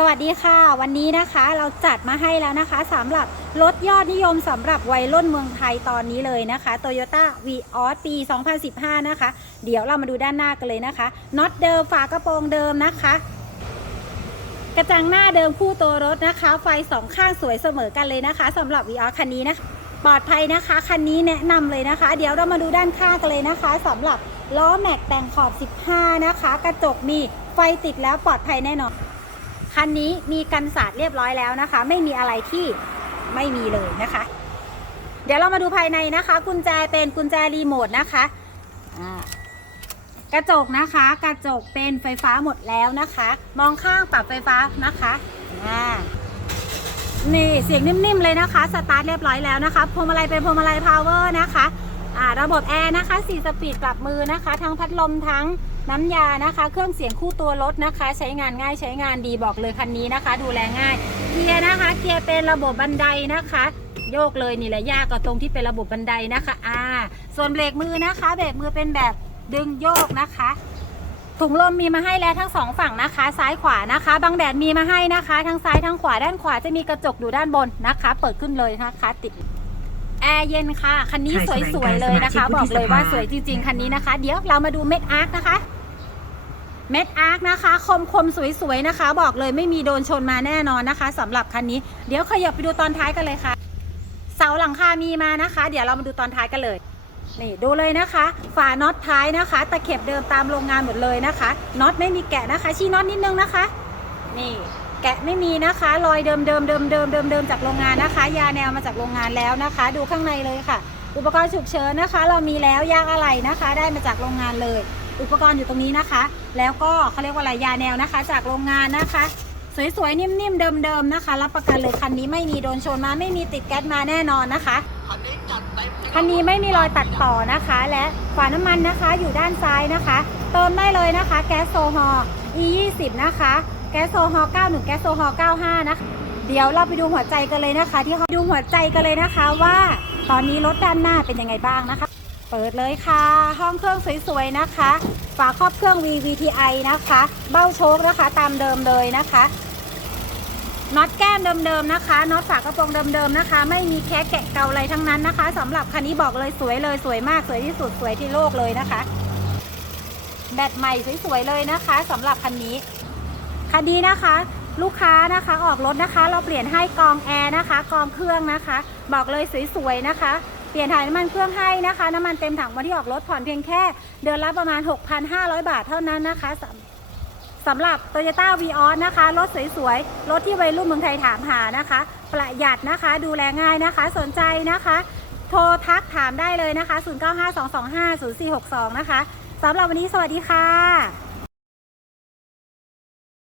สวัสดีค่ะ วันนี้นะคะเราจัดมาให้แล้วนะคะสำหรับรถยอดนิยมสำหรับวัยรุ่นเมืองไทยตอนนี้เลยนะคะ Toyota v ีออสปี 2015 นะคะ เดี๋ยวเรามาดูด้านหน้ากันเลยนะคะน็อตเดิมฝากระโปรงเดิมนะคะ กระจังหน้าเดิมคู่ตัวรถนะคะ ไฟสองข้างสวยเสมอกันเลยนะคะสำหรับ v ีออสคันนี้นะคะปลอดภัยนะคะคันนี้แนะนำเลยนะคะ เดี๋ยวเรามาดูด้านข้างกันเลยนะคะสำหรับล้อแม็กแต่งขอบ 15 นะคะ กระจกมีไฟติดแล้วปลอดภัยแน่นอน คันนี้มีกันสาดเรียบร้อยแล้วนะคะ ไม่มีอะไรที่ไม่มีเลยนะคะ เดี๋ยวเรามาดูภายในนะคะ กุญแจเป็นกุญแจรีโมทนะคะกระจกนะคะ กระจกเป็นไฟฟ้าหมดแล้วนะคะ มองข้างปรับไฟฟ้านะคะนี่เสียงนิ่มๆเลยนะคะ สตาร์ทเรียบร้อยแล้วนะคะพวงมาลัยเป็นพวงมาลัยพาวเวอร์นะคะ อ่าระบบแอร์นะคะ4สปีดปรับมือนะคะ ทั้งพัดลมทั้งน้ำยานะคะ เครื่องเสียงคู่ตัวรถนะคะ ใช้งานง่ายใช้งานดีบอกเลยคันนี้นะคะ ดูแลง่าย เกียร์นะคะ เกียร์เป็นระบบบันไดนะคะ โยกเลยนี่แหละยากก็ตรงที่เป็นระบบบันไดนะคะอ่าส่วนเบรกมือนะคะเบรกมือเป็นแบบดึงโยกนะคะถุงลมมีมาให้แล้วทั้งสองฝั่งนะคะ ซ้ายขวานะคะบางแดดมีมาให้นะคะ ทั้งซ้ายทั้งขวาด้านขวาจะมีกระจกอยู่ด้านบนนะคะ เปิดขึ้นเลยนะคะ ติด แอร์เย็นค่ะ คันนี้สวยๆ เลยนะคะบอกเลยว่าสวยจริงๆ คันนี้นะคะ เดี๋ยวเรามาดูเม็ดอาร์คนะคะ เม็ดอาร์คนะคะ คมคมๆสวยๆนะคะ บอกเลยไม่มีโดนชนมาแน่นอนนะคะสำหรับคันนี้ เดี๋ยวขยับไปดูตอนท้ายกันเลยค่ะ เสาหลังคามีมานะคะ เดี๋ยวเรามาดูตอนท้ายกันเลย นี่ดูเลยนะคะ ฝาน็อตท้ายนะคะ ตะเข็บเดิมตามโรงงานหมดเลยนะคะ น็อตไม่มีแกะนะคะ ชี้น็อตนิดนึงนะคะ นี่ แกะไม่มีนะคะรอยเดิมเดิมเดิมเดิมเดิมเดิมจากโรงงานนะคะ ยาแนวมาจากโรงงานแล้วนะคะ ดูข้างในเลยค่ะ อุปกรณ์ฉุกเฉินนะคะ เรามีแล้วยางอะไหล่นะคะ ได้มาจากโรงงานเลย อุปกรณ์อยู่ตรงนี้นะคะ แล้วก็เขาเรียกว่าอะไรยาแนวนะคะ จากโรงงานนะคะ สวยๆนิ่มๆเดิมๆนะคะ รับประกันเลยคันนี้ไม่มีโดนชนมาไม่มีติดแก๊สมาแน่นอนนะคะคันนี้ไม่มีรอยตัดต่อนะคะ และฝาน้ำมันนะคะอยู่ด้านซ้ายนะคะ เติมได้เลยนะคะ แก๊สโซฮอล์ E 2 0 นะคะ แก๊สโซฮอล์91 แก๊สโซฮอล์95 นะคะ เดี๋ยวเราไปดูหัวใจกันเลยนะคะ ที่เขาดูหัวใจกันเลยนะคะว่าตอนนี้รถด้านหน้าเป็นยังไงบ้างนะคะ เปิดเลยค่ะ ห้องเครื่องสวยๆนะคะ ฝาครอบเครื่อง VVTi นะคะ เบ้าโชคนะคะตามเดิมเลยนะคะน็อตแก้มเดิมๆนะคะน็อตฝากระโปรงเดิมๆนะคะ ไม่มีแคะแกะเกาอะไรทั้งนั้นนะคะสำหรับคันนี้บอกเลยสวยเลยสวยมากสวยที่สุดสวยที่โลกเลยนะคะ แบตใหม่สวยๆเลยนะคะสำหรับคันนี้ คันนี้นะคะ ลูกค้านะคะออกรถนะคะ เราเปลี่ยนให้กองแอร์นะคะ กองเครื่องนะคะ บอกเลยสวยๆนะคะเปลี่ยนถ่ายน้ำมันเครื่องให้นะคะ น้ำมันเต็มถังวันที่ออกรถผ่อนเพียงแค่ เดือนละประมาณ 6,500 บาทเท่านั้นนะคะสำสำหรับ Toyota v ีออนะคะ รถสวยๆ รถที่วัยรุ่นเมืองไทยถามหานะคะ ประหยัดนะคะ ดูแลง่ายนะคะ สนใจนะคะ โทรทักถามได้เลยนะคะ 0952250462 นะคะสำหรับวันนี้สวัสดีค่ะ